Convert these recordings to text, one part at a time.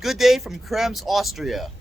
Good day from Krems, Austria.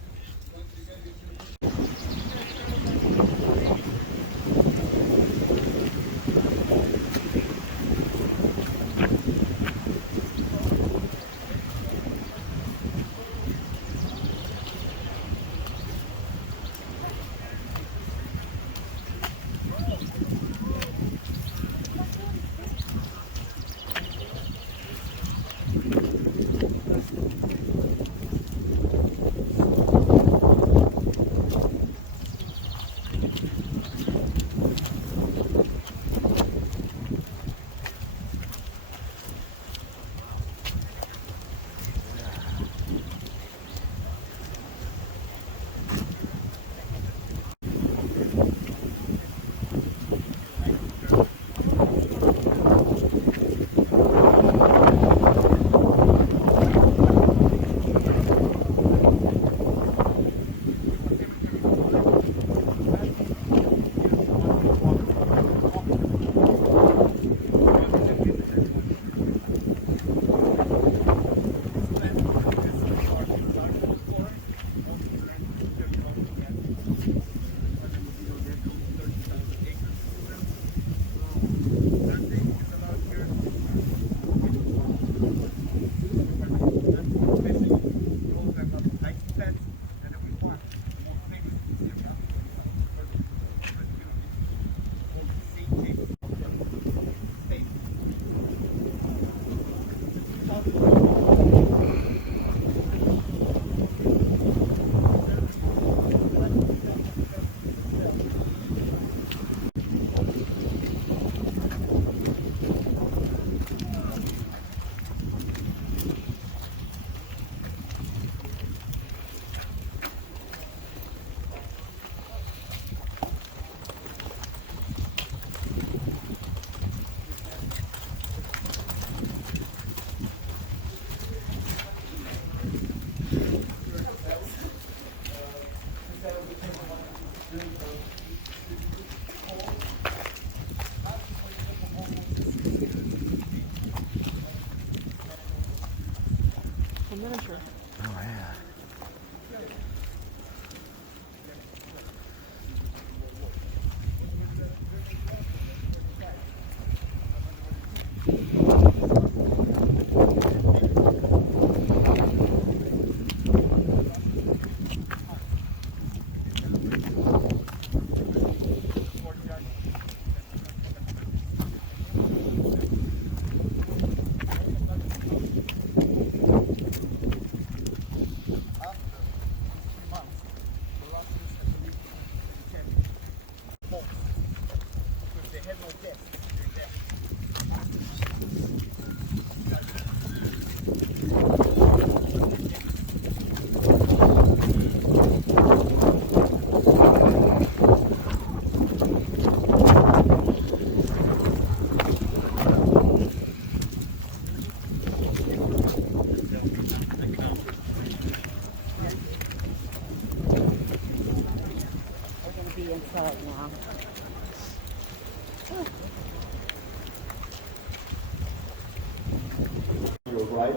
Your right,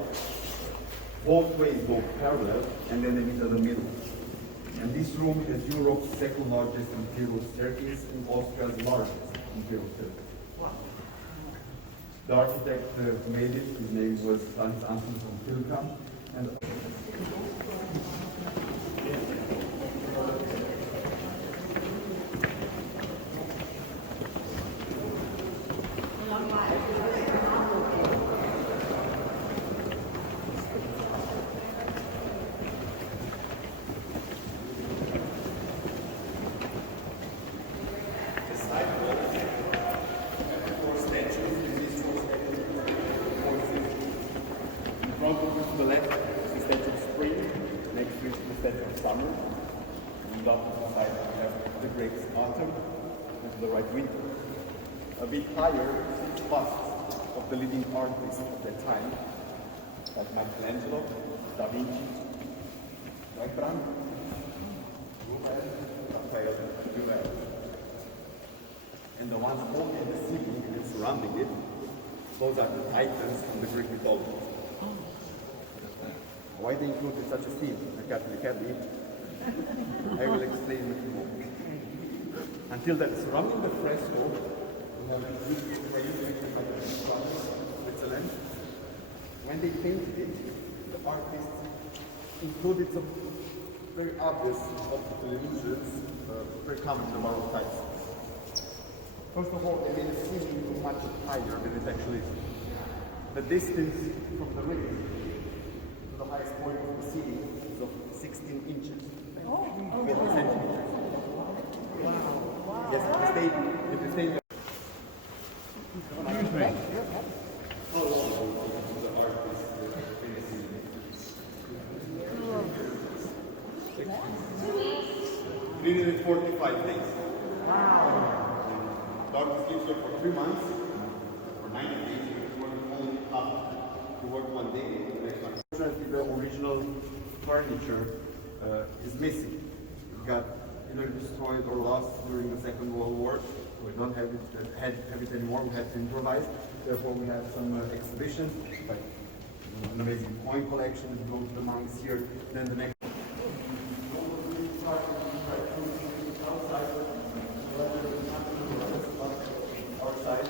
both ways go parallel, and then they meet in the middle. And this room has Europe's second largest imperial staircase and Austria's largest imperial staircase. Wow. The architect who made it, his name was Franz Anton von Tilgham, and to the left is the statue of spring, next to it the statue of summer, and on the side we have the Greek autumn, and to the right winter. A bit higher is bust of the leading artists of that time, like Michelangelo, Da Vinci, Rembrandt, Raphael, Duvel. And the ones holding the ceiling and surrounding it, those are the titans from the Greek mythology. Why they included such a theme, a Catholic abbey, I will explain in a moment. Until then, surrounding the fresco, we have a beautiful frame made by the Switzerland. When they painted it, the artists included some very obvious optical illusions very common in the Baroque times. First of all, they made the ceiling much higher than it actually is. The distance from the rim to the highest point of the ceiling is of 16 inches, 40 centimeters. Yes, if you stay Excuse me. how long will the artist finish it? 345 days. The artist lives here for 3 months, for 90 days, he works only half. He works 1 day, the next one. Unfortunately, the original furniture is missing. It got either destroyed or lost during the Second World War. We don't have it anymore. We had to improvise. Therefore, we have some exhibitions, like an amazing coin collection that belongs to the monks here. Then the next. Outside.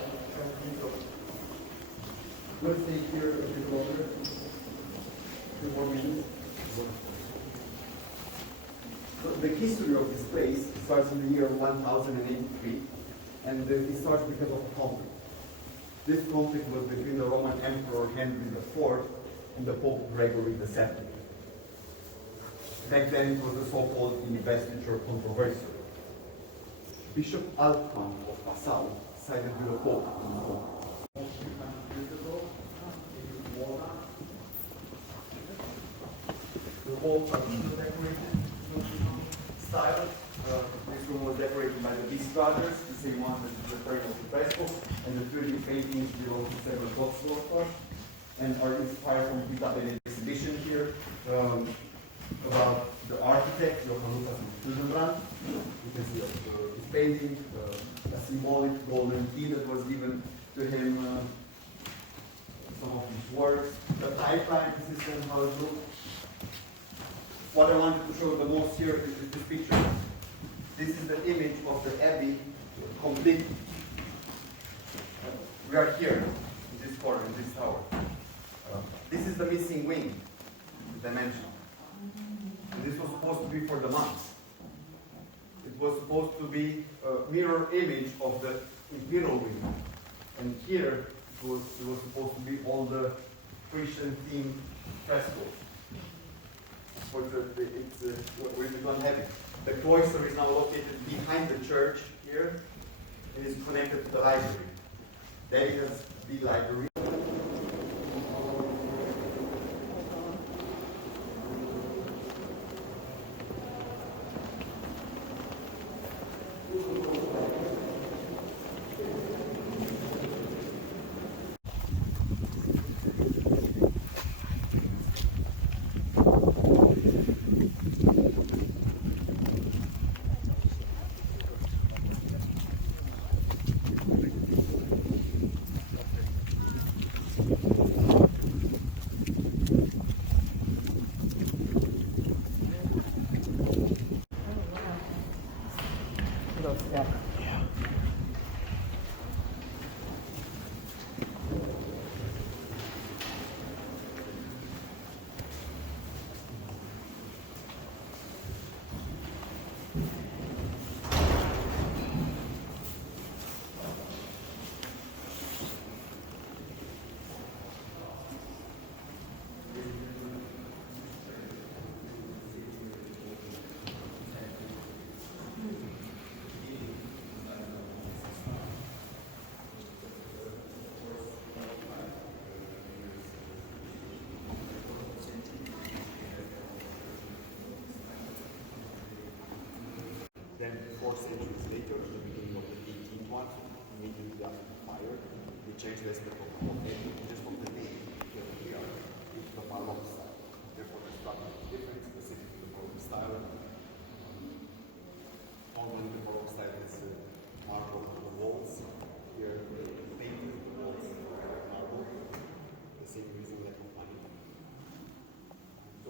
Let's stay here a bit longer. 2 more minutes. The history of this place starts in the year 1083, and it starts because of conflict. This conflict was between the Roman Emperor Henry IV and the Pope Gregory II. Back then it was the so-called investiture controversy. Bishop Alfman of Passau sided with the Pope in the conflict. The walls are decorated style. This room was decorated by the Beast brothers, the same one that is referring to the fresco, and the 3D paintings belong to several Watchtower, and are inspired from the exhibition here about the architect Johann Lucas Hildenbrand. You can see his painting, a symbolic golden key that was given to him, some of his works, the pipeline system, how it looks. What I wanted to show the most here is this picture. This is the image of the abbey complete. We are here, in this corner, in this tower. This is the missing wing, the dimension. And this was supposed to be for the monks. It was supposed to be a mirror image of the imperial wing. And here, it was supposed to be all the Christian themed frescoes. We don't have it. The cloister is now located behind the church here and is connected to the library. There is the library. Then 4 centuries later, at the beginning of the 18th one, immediately after the fire, we changed the aspect of everything, just from the name here we are, into the Baroque style. Therefore, the structure is different, specifically the Baroque style. Normally, the Baroque style is marble on the walls. Here, painted the walls marble. The same reason lack of money. So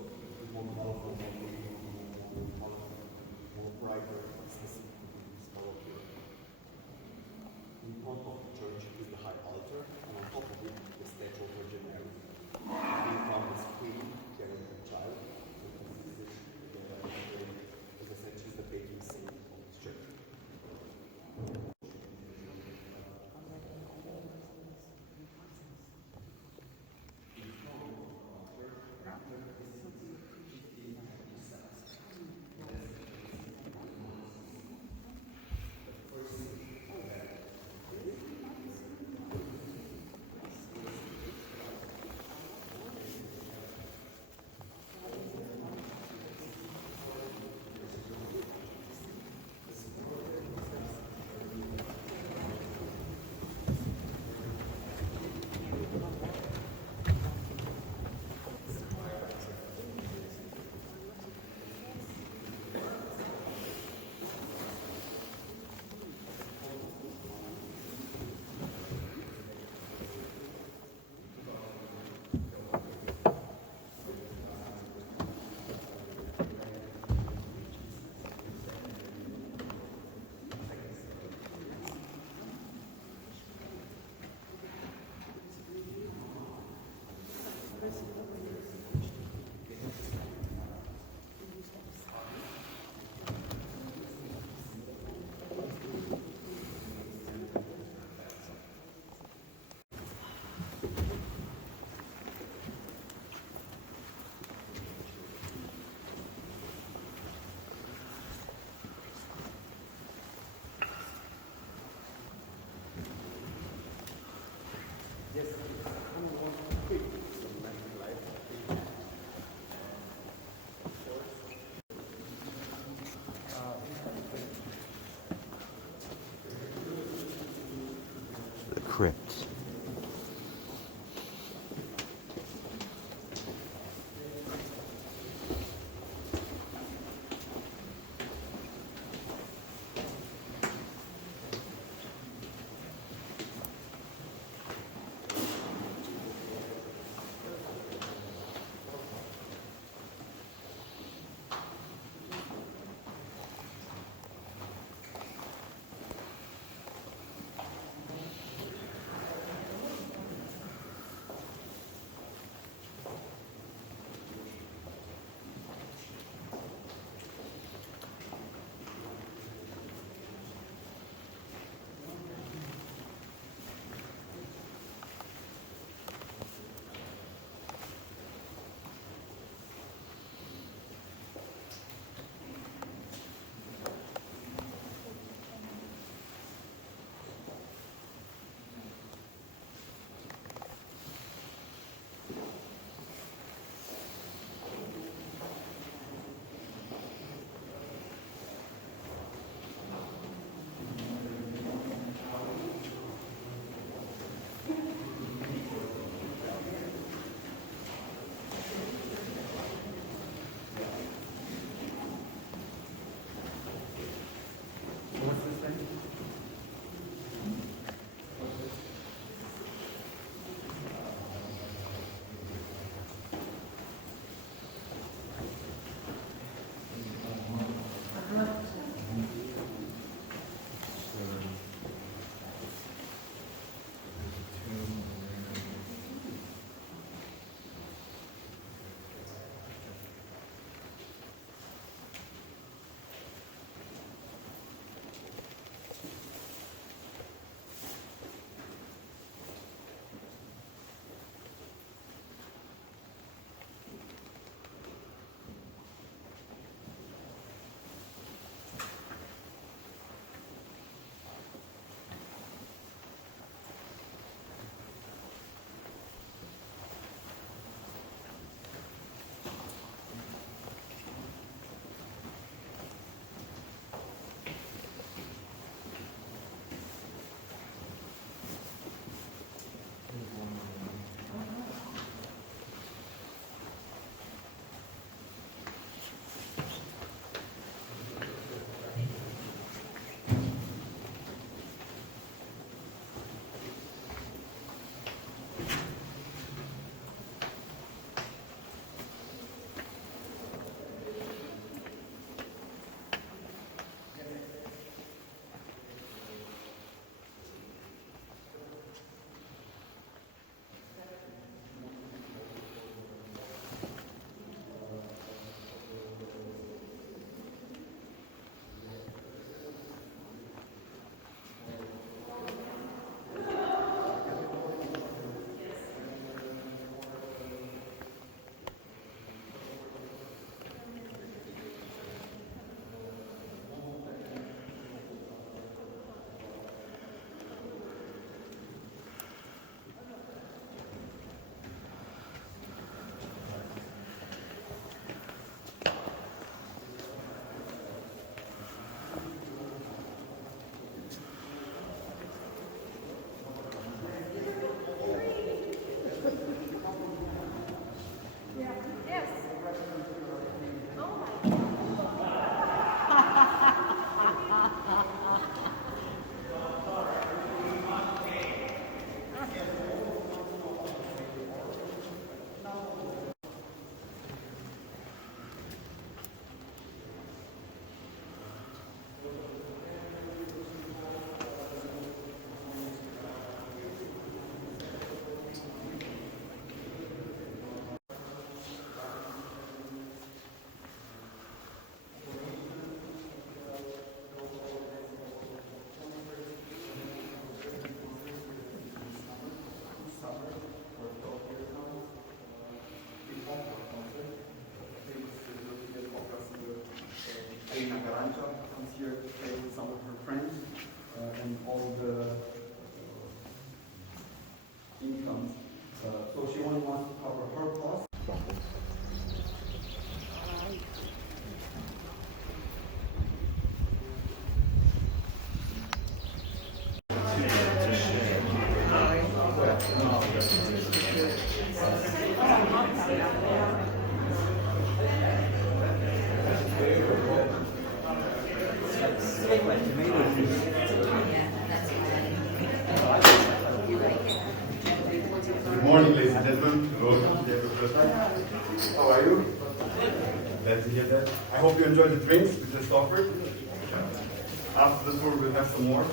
crypt. How are you? Glad to hear that. I hope you enjoyed the drinks we just offered. After the tour, we'll have some more.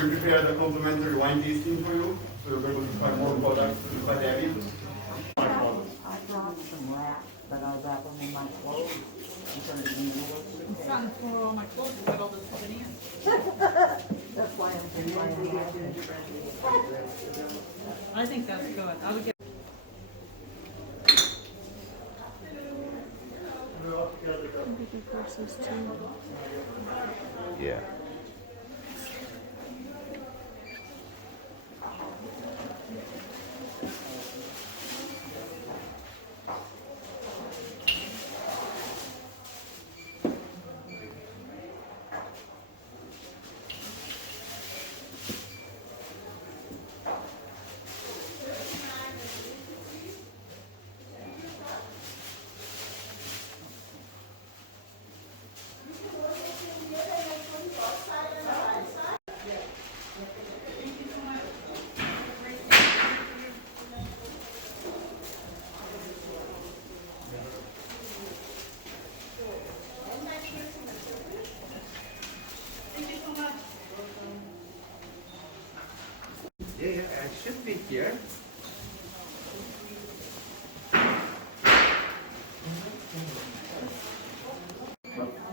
We prepared a complimentary wine tasting for you, so you'll be able to try more products to Göttweig Abbey. I brought some wrap, but I wrap them in my clothes and turn it in the middle. I'm trying to throw all my clothes and put all this stuff in. That's why I'm trying to. I think that's good. I would get. Yeah. Yeah, I should be here.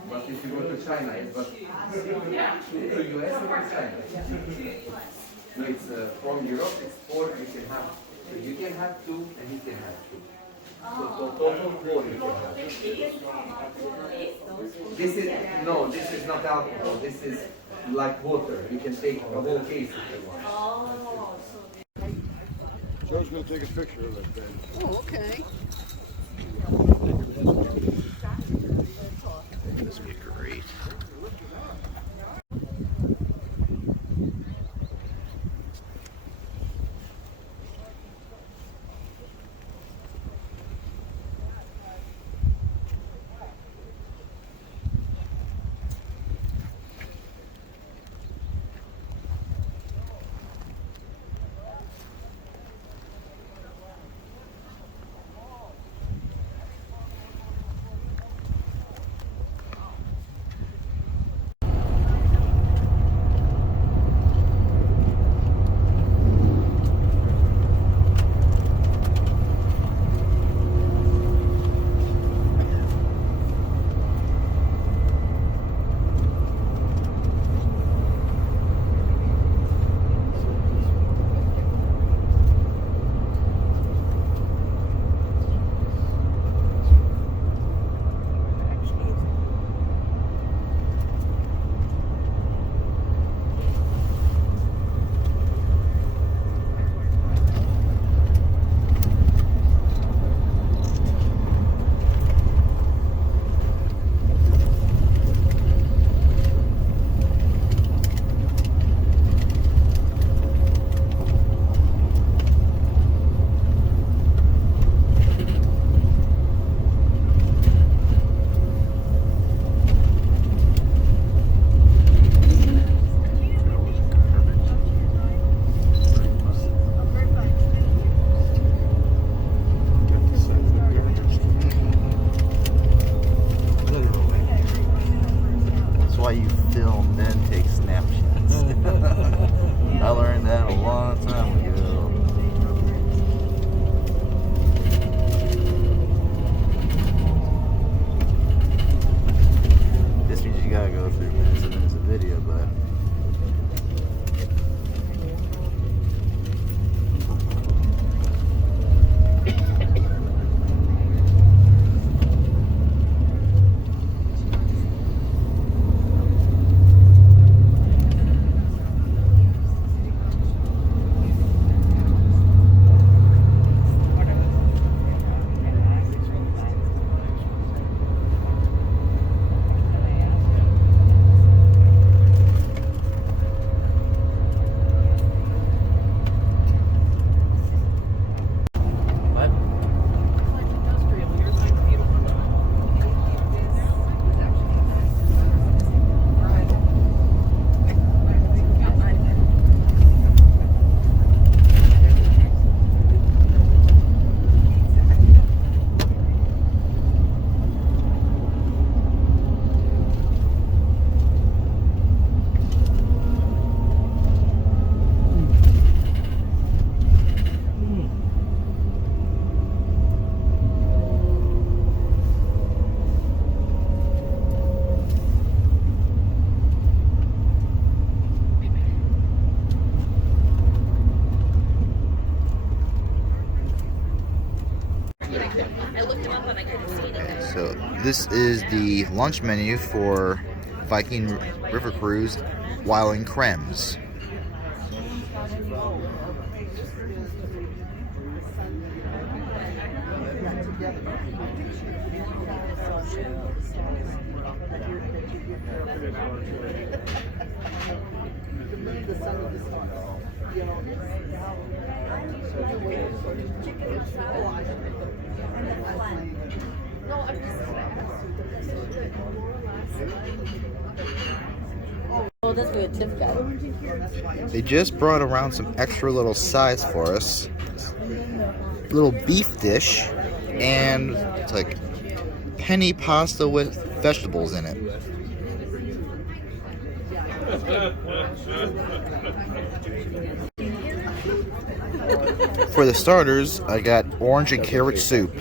But if you go to China, it's but to US or China? No, it's from Europe. It's 4. You can have. So you can have 2, and he can have 2. So total 4 you can have. This is no. This is not alcohol. This is like water. You can take a whole case if you want. Joe's going to take a picture of it then. Oh, okay. This would be great. So this is the lunch menu for Viking River Cruise while in Krems. Oh, that's good. Tip guy. They just brought around some extra little sides for us. Little beef dish, and it's like penny pasta with vegetables in it. For the starters, I got orange and carrot soup.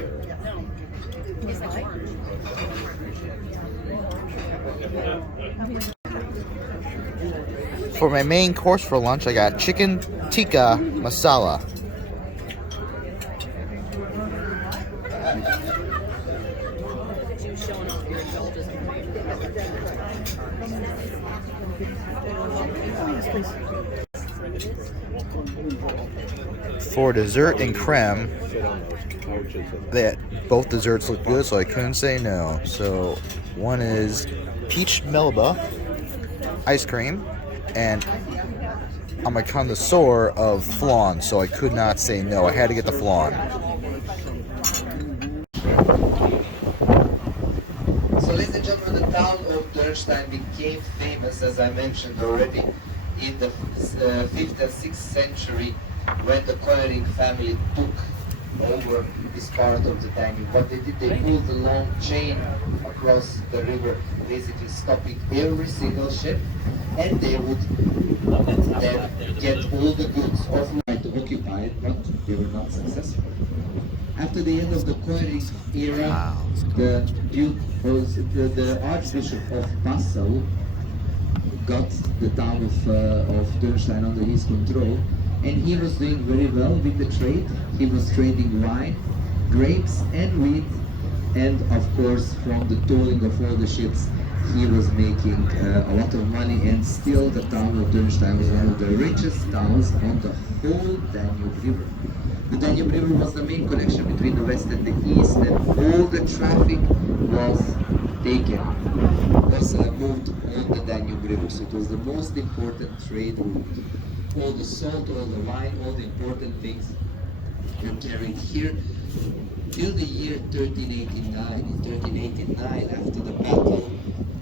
For my main course for lunch, I got chicken tikka masala. For dessert and creme, both desserts look good, so I couldn't say no. So one is peach melba ice cream, and I'm a connoisseur of flan, so I could not say no. I had to get the flan. So ladies and gentlemen, the town of Dürnstein became famous, as I mentioned already, in the 5th and 6th century when the Koering family took over this part of the Danube. What they did, they pulled a long chain across the river, basically stopping every single ship, and they would then get all the goods off to occupy it, but they were not successful. After the end of the Koering era, the Archbishop of Passau got the town of Dürnstein under his control, and he was doing very well with the trade. He was trading wine, grapes and wheat, and of course from the towing of all the ships he was making a lot of money, and still the town of Dürnstein was one of the richest towns on the whole Danube River. The Danube River was the main connection between the west and the east, and all the traffic was moved on the Danube River. So it was the most important trade route. All the salt, all the wine, all the important things were carried here till the year 1389. In 1389, after the Battle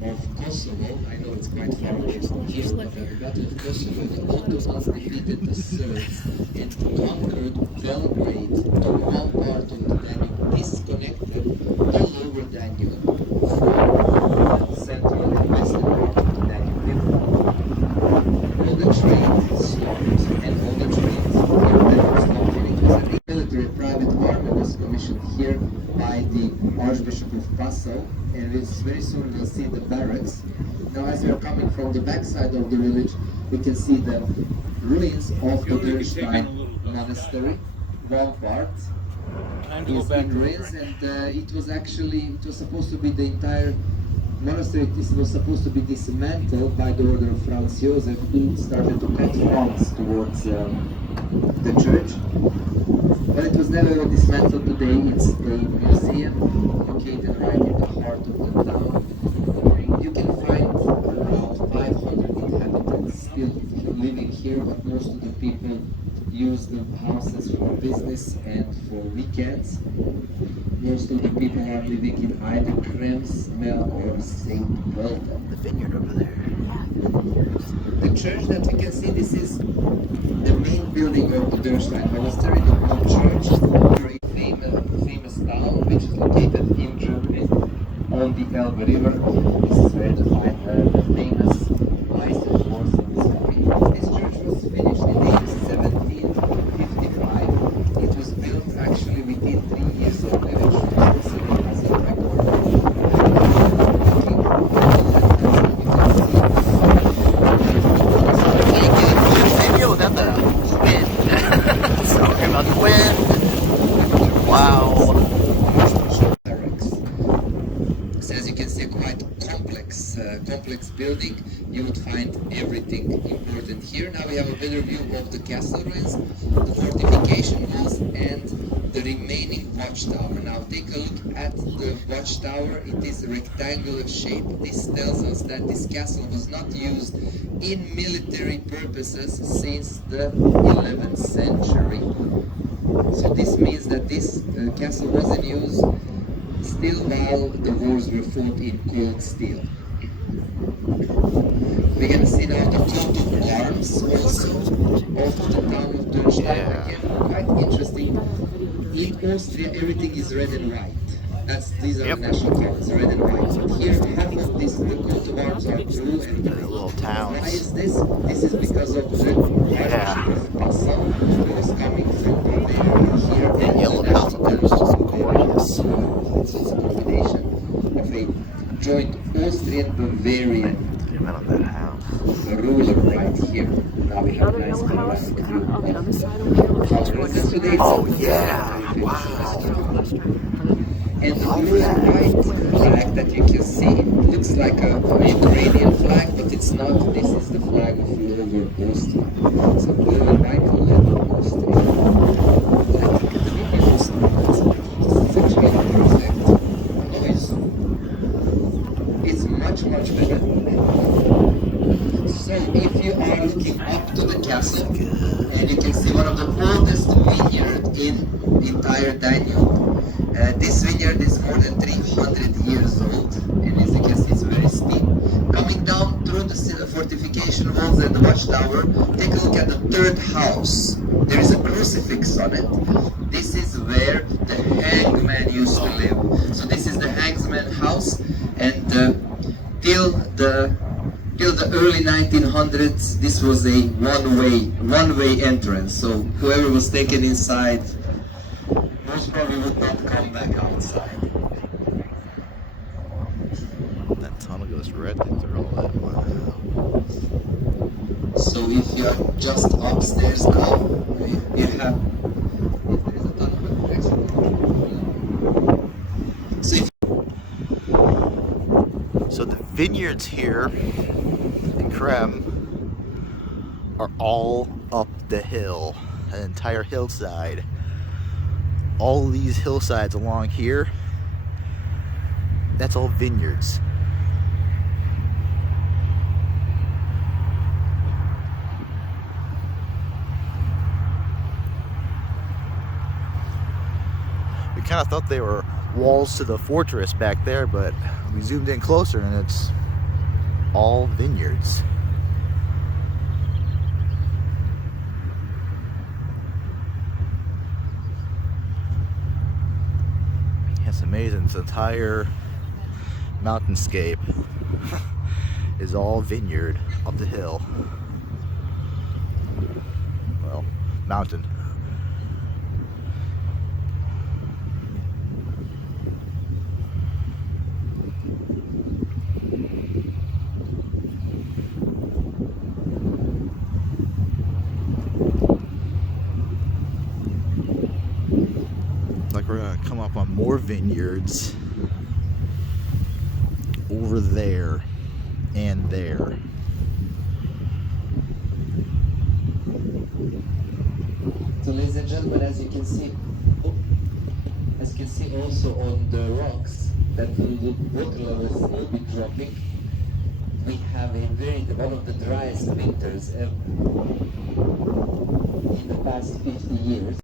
of Kosovo, I know it's quite far away from here, but at the Battle of Kosovo, the Ottomans defeated the Serbs and conquered Belgrade, took one part of the Danube, disconnected the lower Danube from the central and western part of the Danube River. All the trade stopped, and all the trade here stopped, and it was a military private army was commissioned here by the Archbishop of Passau, and very soon we'll see the barracks. Now as we are coming from the backside of the village, we can see the ruins of the Dürnstein monastery. One part is in ruins, and it was supposed to be the entire monastery. This was supposed to be dismantled by the order of Franz Joseph, who started to cut funds towards the church. But it was never dismantled today. It's a museum located right in the heart of the town. You can find around 500 inhabitants still living here, but most of the people use the houses for business and for weekends. Most of the people are living in either Krems, Mel, or St. Welton. The vineyard over there. The church that we can see, this is the main building of the Dürnstein monastery, the old church, a very famous town which is located in Germany on the Elbe River. This is where the famous bicycle was in this country. This church was finished in the year 1755. It was built actually within 3 years of the village. So as a record. Without the wind. Sorry about the wind. Wow. complex building, you would find everything important here. Now we have a better view of the castle ruins, the fortification walls, and the remaining watchtower. Now take a look at the watchtower. It is a rectangular shape. This tells us that this castle was not used in military purposes since the 11th century. So this means that this castle was in use still while the wars were fought in cold steel. We're gonna see now the coat of arms also of the town of Göttweig. Again, quite interesting. In Austria, everything is red and white. These are the national colors, red and white. But here, half of this, the coat of arms are blue and They're little towns. why is this? This is because of the sun was coming from Bavaria here. And yellow mountains, just gorgeous. It's a combination of a joint Austrian-Bavarian The amount of that house. ruler right here. Now we have a nice panoramic view. Oh yeah! Wow. And the blue and white flag that you can see, it looks like a Ukrainian flag, but it's not. This is the flag of ruler Austria. So blue and white leather Austria. It's actually perfect. It's much better than that. So if you are looking up to the castle, and you can see one of the oldest vineyards in the entire Danube. This vineyard is more than 300 years old, and as you can see, it's very steep. Coming down through the fortification walls and the watchtower, take a look at the third house. There is a crucifix on it. This is where the hangman used to live. So this is the Hangsman House, and till the early 1900s, this was a one-way entrance. So whoever was taken inside most probably would not come back outside. That tunnel goes right through all that. Wow. So if you are just upstairs now, you have. There's a tunnel actually. So the vineyards here in Krems are all up the hill, an entire hillside. All these hillsides along here, that's all vineyards. We kind of thought they were walls to the fortress back there, but we zoomed in closer and it's all vineyards. It's amazing. This entire mountainscape is all vineyard up the hill. Well, mountain. Like we're gonna come up on more vineyards over there and there. So ladies and gentlemen, as you can see also on the rocks that the water levels will be dropping. We have one of the driest winters ever in the past 50 years.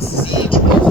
Siege of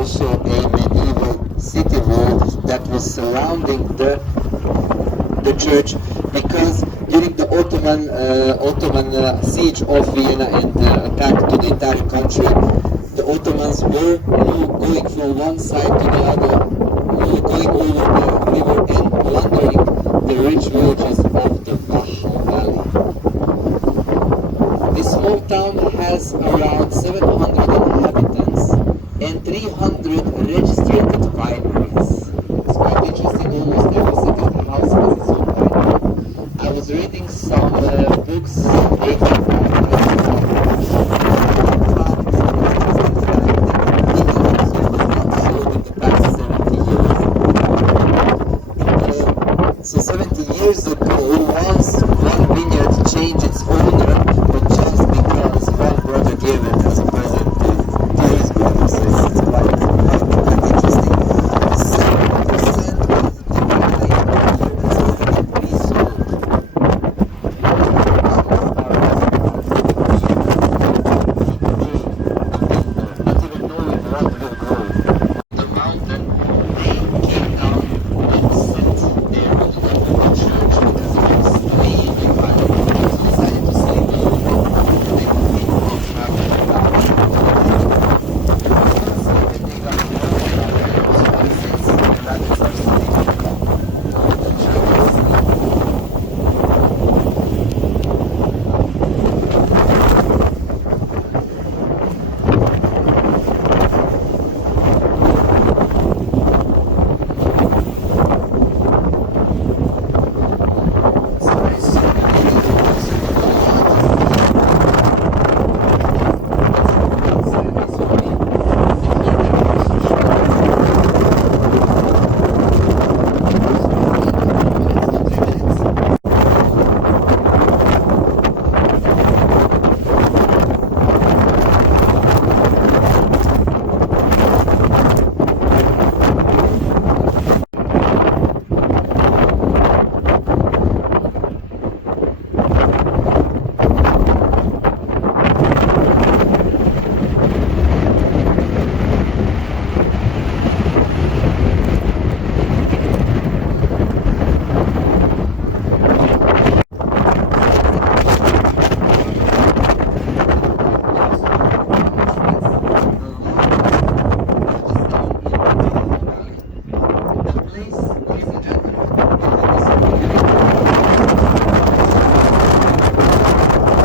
also a medieval city wall that was surrounding the church, because during the Ottoman siege of Vienna and attack to the entire country, the Ottomans were going from one side to the other, going over the river and plundering the rich villages of the Wachau Valley. This small town has around 700 inhabitants and 300 registered wineries. It's quite interesting, almost every second house has its own winery. I was reading some books dating so 70 years ago, once one vineyard changed its owner, but just because one brother gave it as a present to his brother. So it's quite interesting. 70% of the wine has already been sold. Not even knowing what will grow. The mountain, they came down and set there on the top of the church because it was way too high. So decided to sleep over and they continued traveling down. When they got to the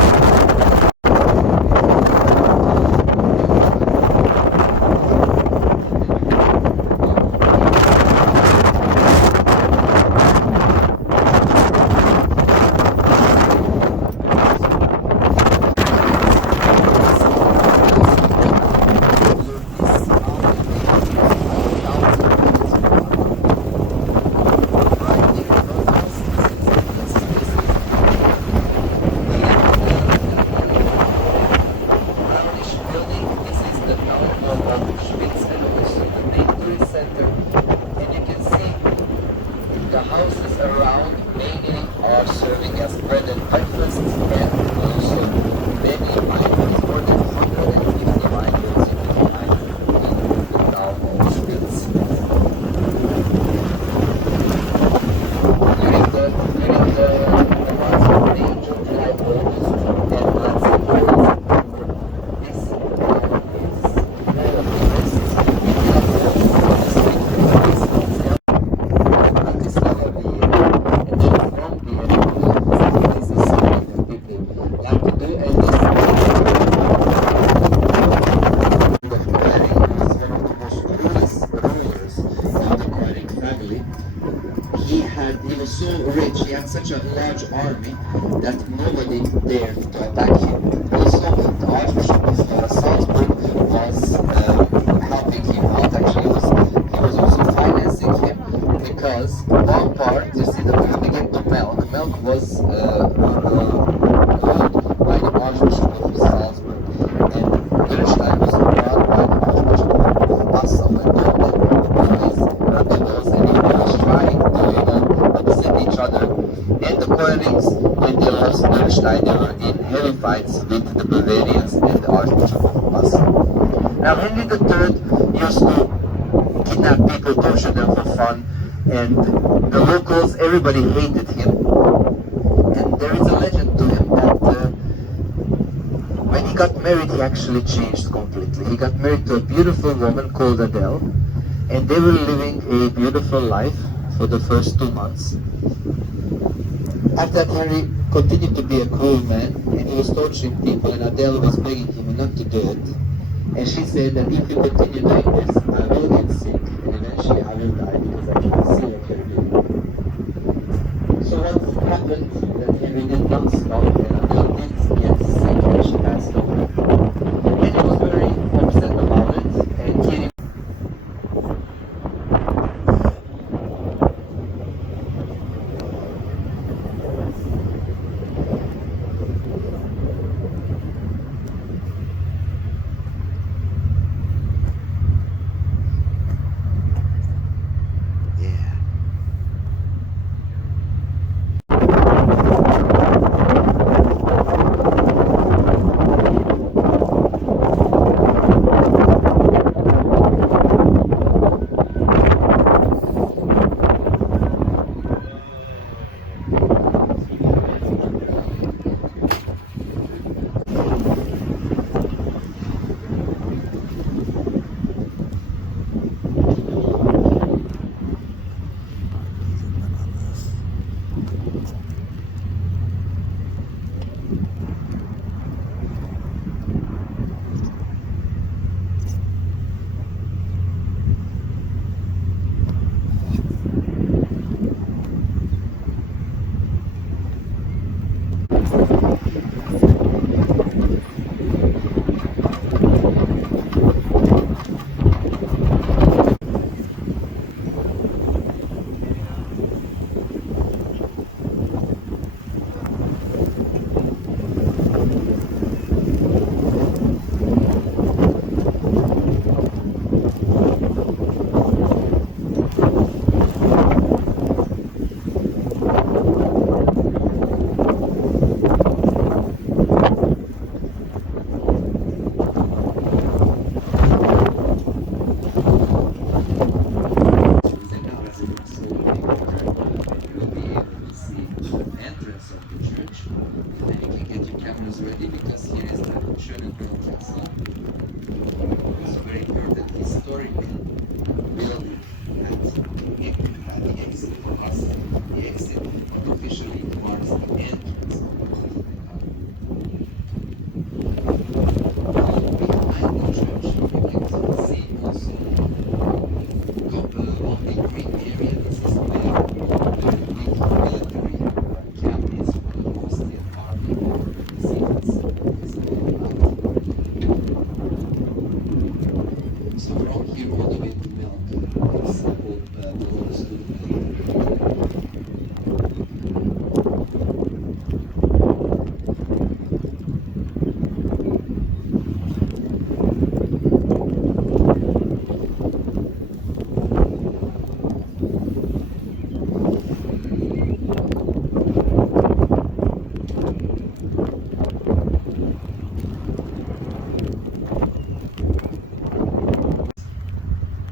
since the rabbits are sleeping, the church is sleeping. The houses around mainly are serving as bread and breakfast, and also many wineries, more than 150 wineries you can find in the town of Schwitz. During the months of May, June, July, August, and months of September, this town is full of tourists. He was so rich, he had such a large army that nobody dared to attack him. Also, the Archbishop of Salzburg was helping him out. Actually, he was also financing him, because one part, you see the beginning, the milk was owned by the Archbishop of Salzburg, and Göttweig was run by the Archbishop of Passau, and all the rebels and he was trying to upset each other. And the quarrelings, when they lost Göttweig, they were in heavy fights with the Bavarians and the Archbishop of Passau. Now Henry III used to kidnap people, torture them for fun, and the locals, everybody hated him. And there is a legend to him that when he got married, he actually changed completely. He got married to a beautiful woman called Adele, and they were living a beautiful life for the first 2 months. After that, Henry continued to be a cruel man, and he was torturing people, and Adele was begging him not to do it. And she said that if you continue doing this, I will get sick, and eventually I will die because I can't see what you're doing. So what happened that Henry did not stop, and Adele did get sick, and she passed away. And he was very upset about it, and he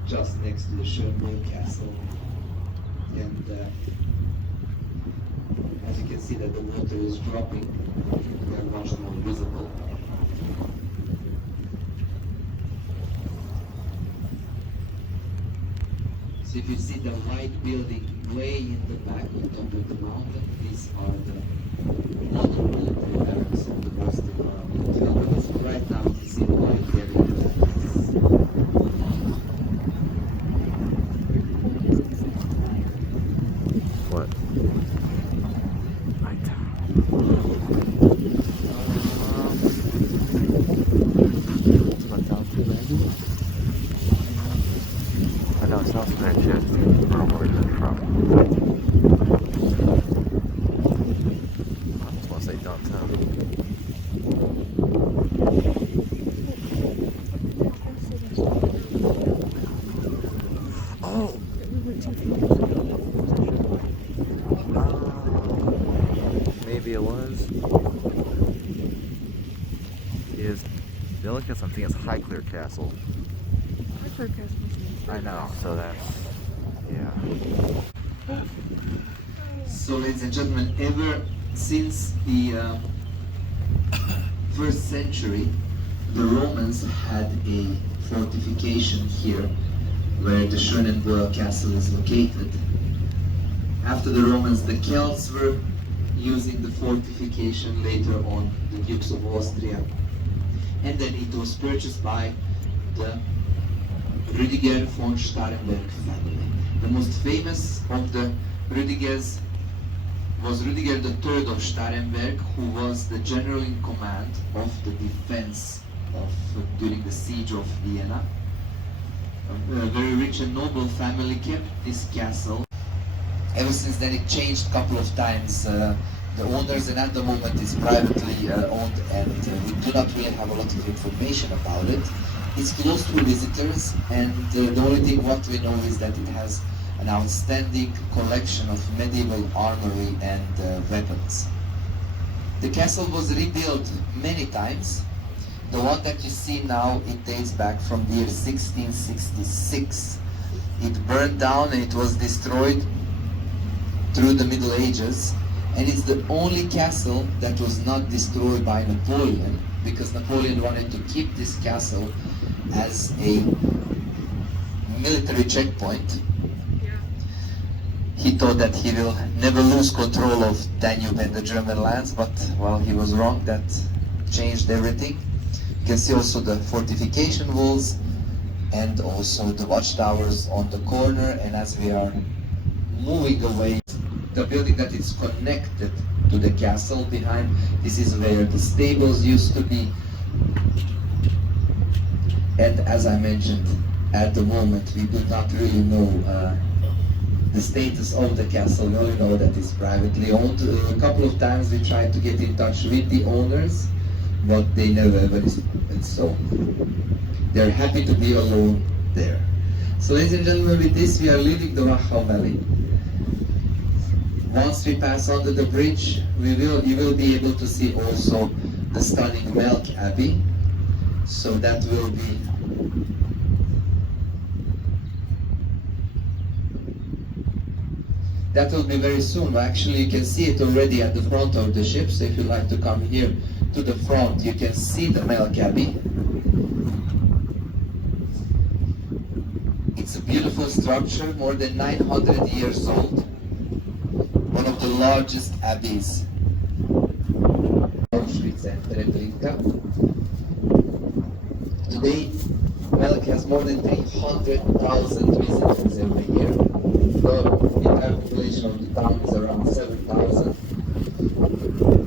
just next to the Schönberg Castle, and as you can see that the water is dropping, they are much more visible. So if you see the white building way in the back on top of the mountain, these are the modern military barracks of the Boston Army. Because right now you see the white building in the back. What? I know it sounds bad shit. I don't know where it's from. I just want to say downtown. Oh! Maybe it was. Is Delicate? I'm thinking it's Highclere Castle. Highclere Castle. I know, so that's, yeah. So, ladies and gentlemen, ever since the first century, the Romans had a fortification here where the Schönenburg castle is located. After the Romans, the Celts were using the fortification, later on the Dukes of Austria. And then it was purchased by the Rüdiger von Starrenberg family. The most famous of the Rüdigers was Rüdiger III of Starrenberg, who was the general in command of the defense during the siege of Vienna. A very rich and noble family kept this castle. Ever since then it changed a couple of times the owners, and at the moment it's privately owned, and we do not really have a lot of information about it. It's closed for visitors, and the only thing what we know is that it has an outstanding collection of medieval armory and weapons. The castle was rebuilt many times. The one that you see now, it dates back from the year 1666. It burned down and it was destroyed through the Middle Ages, and it's the only castle that was not destroyed by Napoleon, because Napoleon wanted to keep this castle as a military checkpoint. He thought that he will never lose control of Danube and the German lands, but well, he was wrong. That changed everything. You can see also the fortification walls and also the watchtowers on the corner, and as we are moving away, the building that is connected to the castle behind, this is where the stables used to be. And as I mentioned, at the moment we do not really know the status of the castle. We only know that it's privately owned. A couple of times we tried to get in touch with the owners, but they never ever responded, so they're happy to be alone there. So ladies and gentlemen, with this we are leaving the Wachau Valley. Once we pass under the bridge, you will be able to see also the stunning Melk Abbey. So that will be very soon. Actually, you can see it already at the front of the ship. So if you like to come here to the front, you can see the Melk Abbey. It's a beautiful structure, more than 900 years old. One of the largest abbeys. Auschwitz and Treblinka. Today, Melk has more than 300,000 visitors every year. The entire population of the town is around 7,000,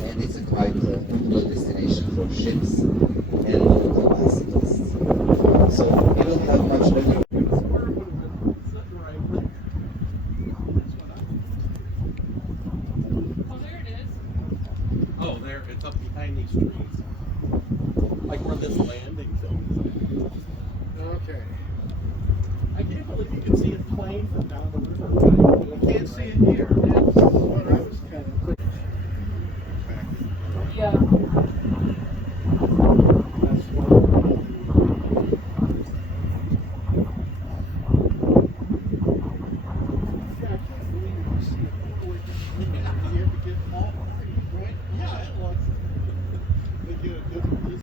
and it's a quite popular destination for ships and local bicyclists. So we will have much better. Oh, there it is. Oh, there, it's up behind these trees. Like where this landing zone is. Okay. I can't believe you can see it plain from down the river. You can't see it here. That's what I was kind of quick. Yeah. That's one. Yeah, it was. They get a different.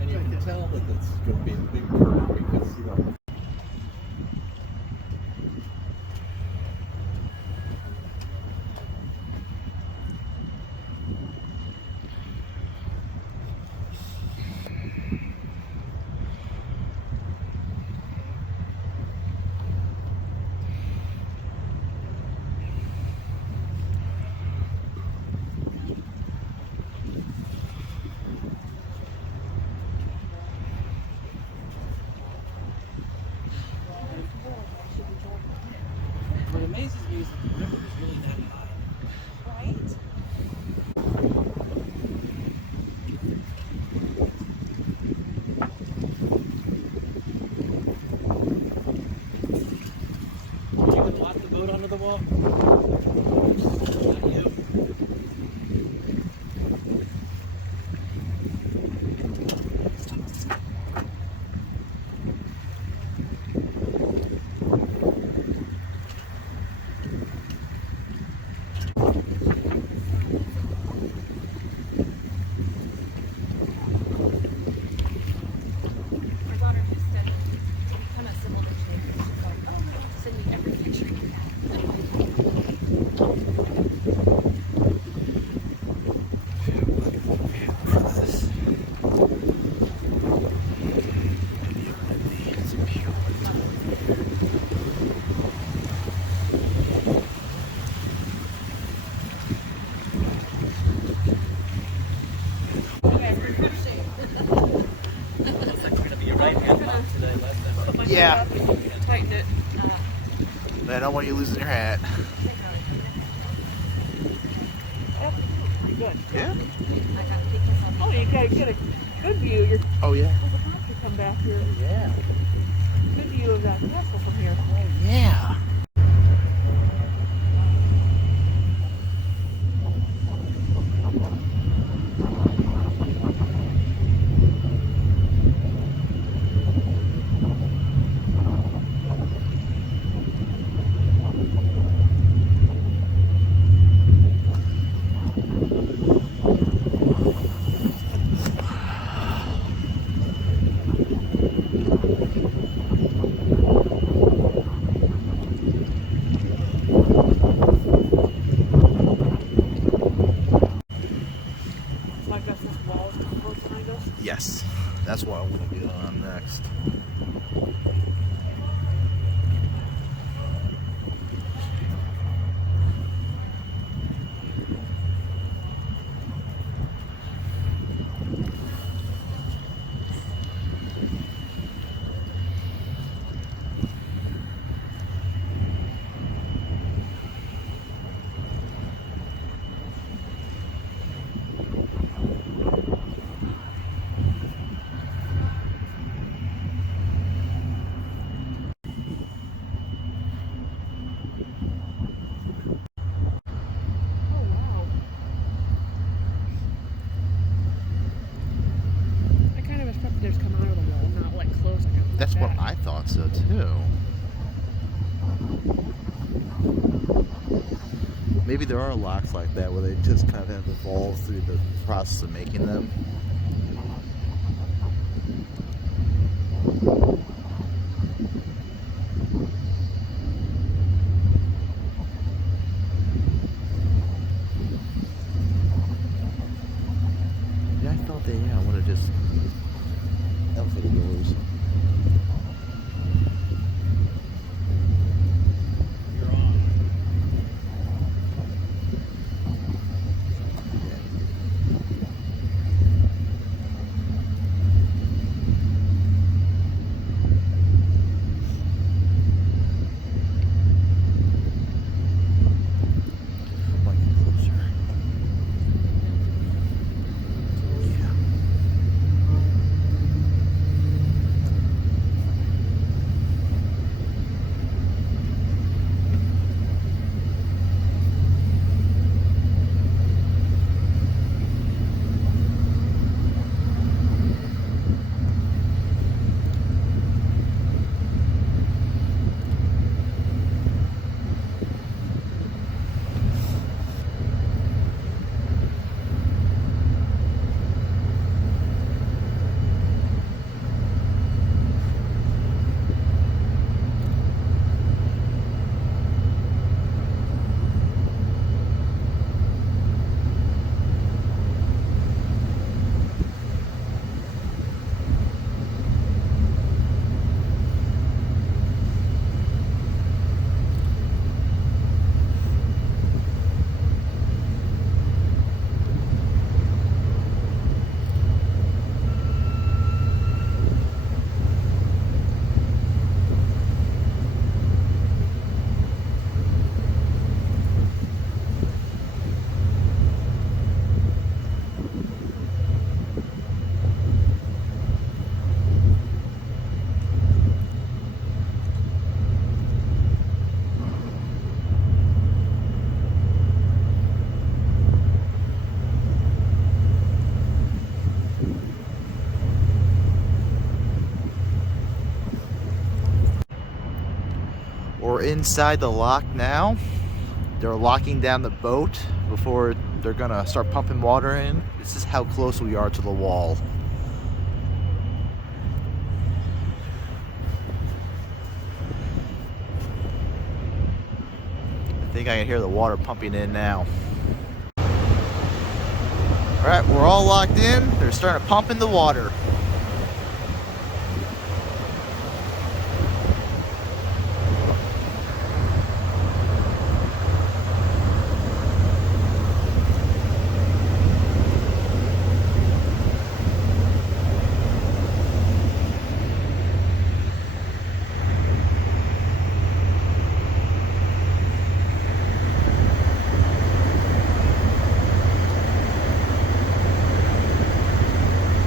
And you can tell that it's going to be a big curve because, you know, amazes me is that the river is really that high. Right? You can walk the boat onto the wall. Not you. My daughter just said to become a civil engineer. She's like, oh no, send me every picture you have. Looks like we're gonna be a right-hand mount today, left. Yeah. Tighten it. I don't want you losing your hat. Pretty good. Yeah? Oh, you gotta get a good view. You're Oh, yeah. supposed to come back here. Yeah. Good view of that castle from here. Yeah. So I guess this wall is close behind us. Yes. That's what I want to get on next. Oh wow. I kind of expected it to come out of the wall, not like closing it. That's what that. I thought so too. Maybe there are locks like that where they just kind of have evolved through the process of making them. Yeah, I thought they would have just elevator doors. You're on. We're inside the lock now. They're locking down the boat before they're gonna start pumping water in. This is how close we are to the wall. I think I can hear the water pumping in now. Alright, we're all locked in. They're starting to pump in the water.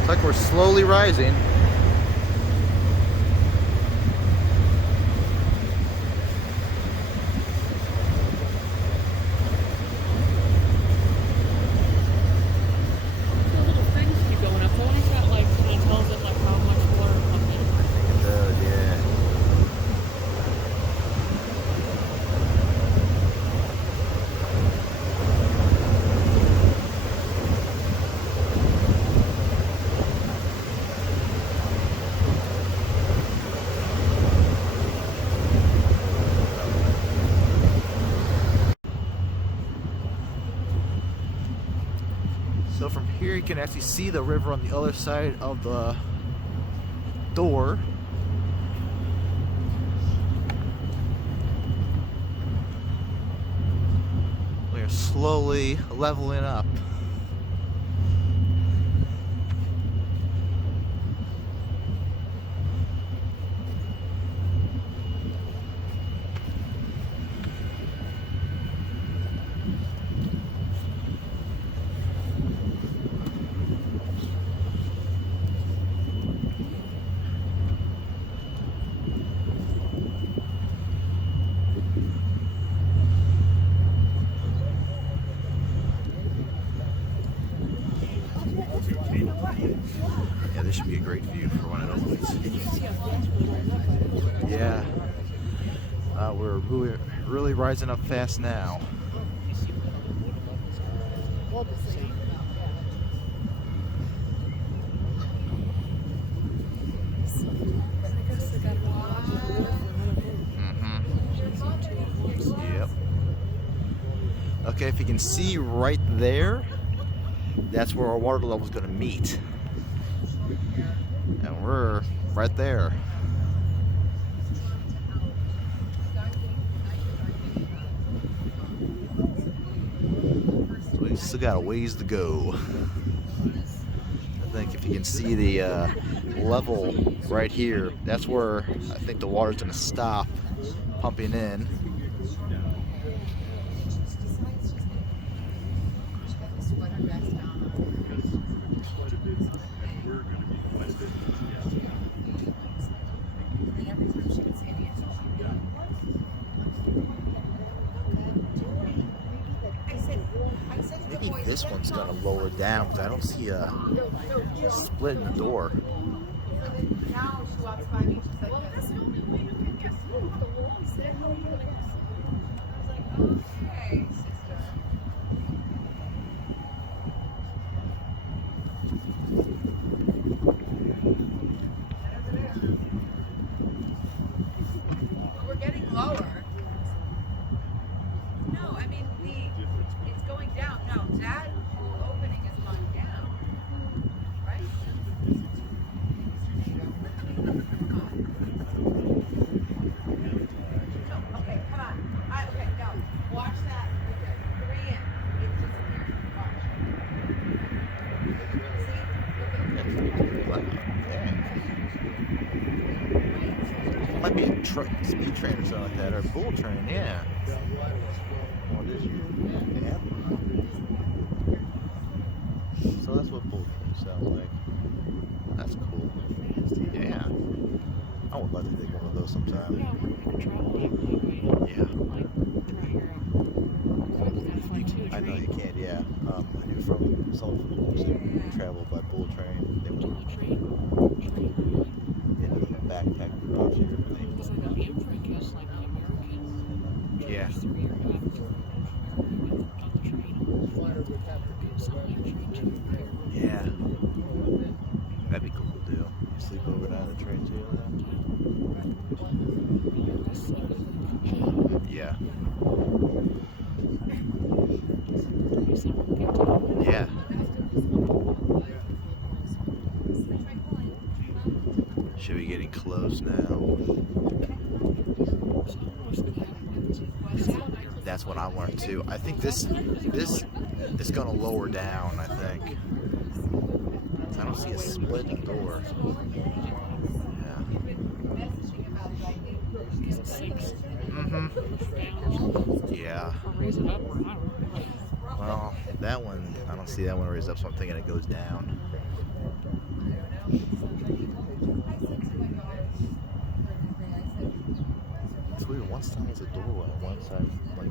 Like we're slowly rising. The little things keep going up. I wonder if that like kind of tells it like how much water pumped in. I think it does, yeah. So from here you can actually see the river on the other side of the door. We are slowly leveling up. Yeah, this should be a great view for when it opens. Yeah, we're really rising up fast now. Yep. Okay, if you can see right there, that's where our water level is going to meet. And we're right there. So we still got a ways to go. I think if you can see the level right here, that's where I think the water's going to stop pumping in. Maybe this one's gonna lower down because I don't see a split in the door. Now she walks by me, she's like, well, that's the only way you can get through the walls there. I was like, okay, sister. We're getting lower. No, I mean, it's going down. No, that opening is going down. Right? No, okay, come on. Okay, no. Watch that. Okay, 3 in. It disappeared. Watch. Dang. Might be a speed train or something like that, or a bull train, yeah. What is you? Yeah. So that's what bull trains sound like. That's cool. Yeah. I would love to take one of those sometime. Yeah, we could travel that way. Yeah. Like, try your kind of fun too. I know you can, yeah. I knew from some who travel by bull train. They would, Train. backpack drops and everything. Because like the Amtrak is like the American be getting close now. That's what I want too. I think this is gonna lower down, I think. I don't see a splitting door. Yeah. Yeah. Well, that one, I don't see that one raised up, so I'm thinking it goes down. It's weird, one side is a doorway, one side is like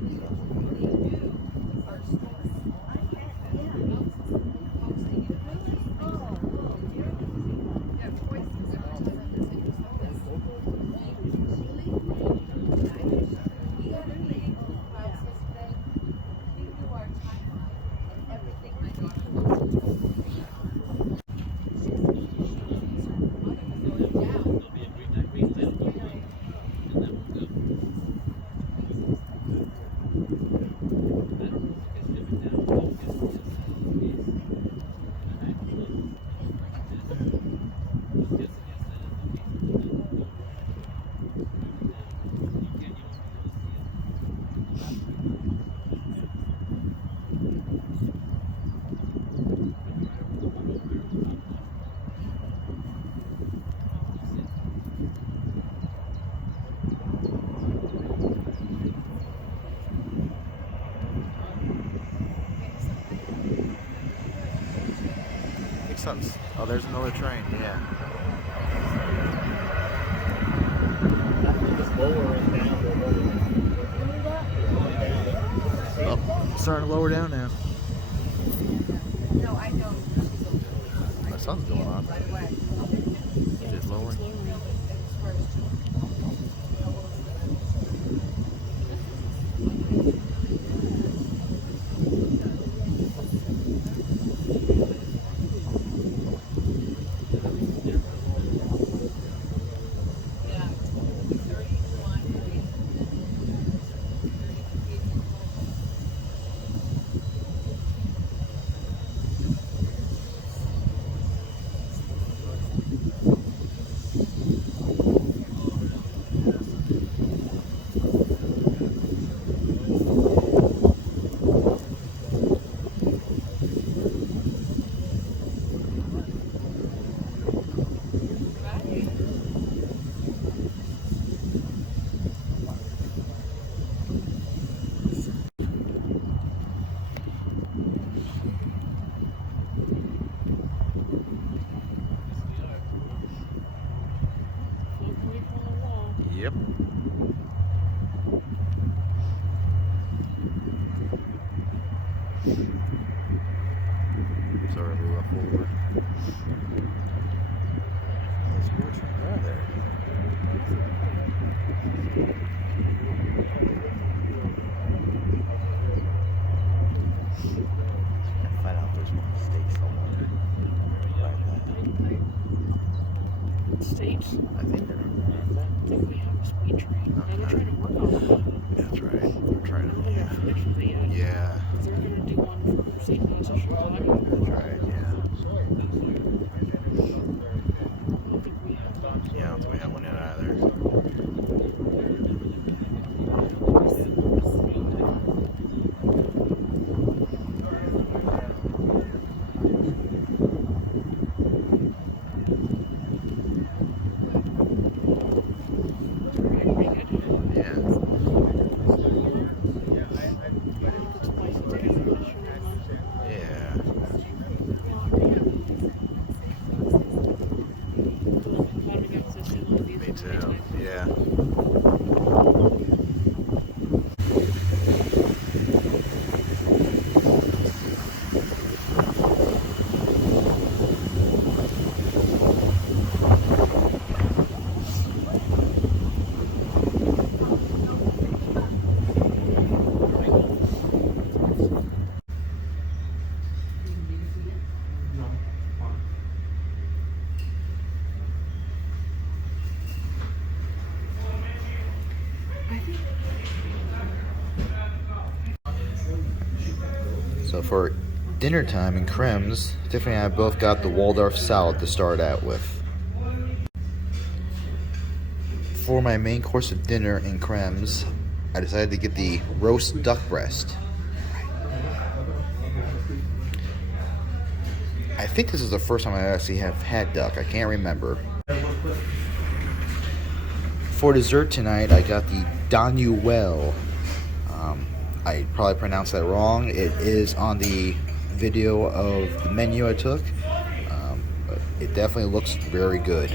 something. Oh, there's another train, yeah. Oh, starting to lower down now. No, I know. Something's going on. Is it lowering? Yep. Sorry, move up forward. There's more trains out there. Find out if there's one mistake somewhere. States? I think there are. I think we have a speed train. And they're trying to work on it. That's right. They're trying to. They're finished with it yet. Yeah. They're going to do one for St. Louis or Chicago. That's right. Yeah. I don't think we have that. Yeah, I don't think we have one yet either. So for dinner time in Krems, Tiffany and I both got the Waldorf salad to start out with. For my main course of dinner in Krems, I decided to get the roast duck breast. I think this is the first time I actually have had duck. I can't remember. For dessert tonight, I got the Danube. I probably pronounced that wrong. It is on the video of the menu I took, but it definitely looks very good.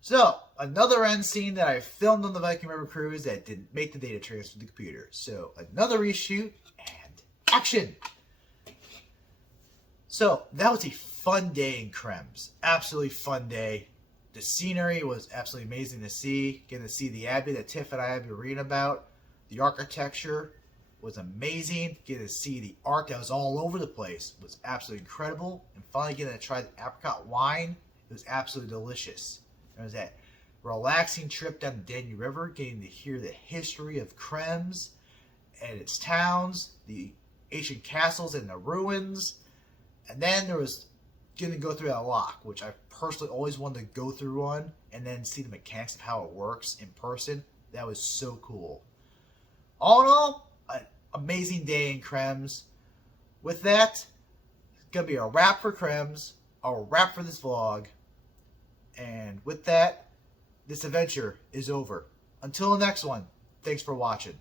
So, another end scene that I filmed on the Viking River cruise that didn't make the data transfer to the computer. So, another reshoot and action! So, that was a fun day in Krems. Absolutely fun day. The scenery was absolutely amazing to see. Getting to see the abbey that Tiff and I have been reading about. The architecture was amazing. Getting to see the art that was all over the place was absolutely incredible. And finally getting to try the apricot wine. It was absolutely delicious. There was that relaxing trip down the Danube River, getting to hear the history of Krems and its towns, the ancient castles and the ruins. And then there was getting to go through that lock, which I personally always wanted to go through one and then see the mechanics of how it works in person. That was so cool. All in all, an amazing day in Krems. With that, it's going to be a wrap for Krems, a wrap for this vlog. And with that, this adventure is over. Until the next one, thanks for watching.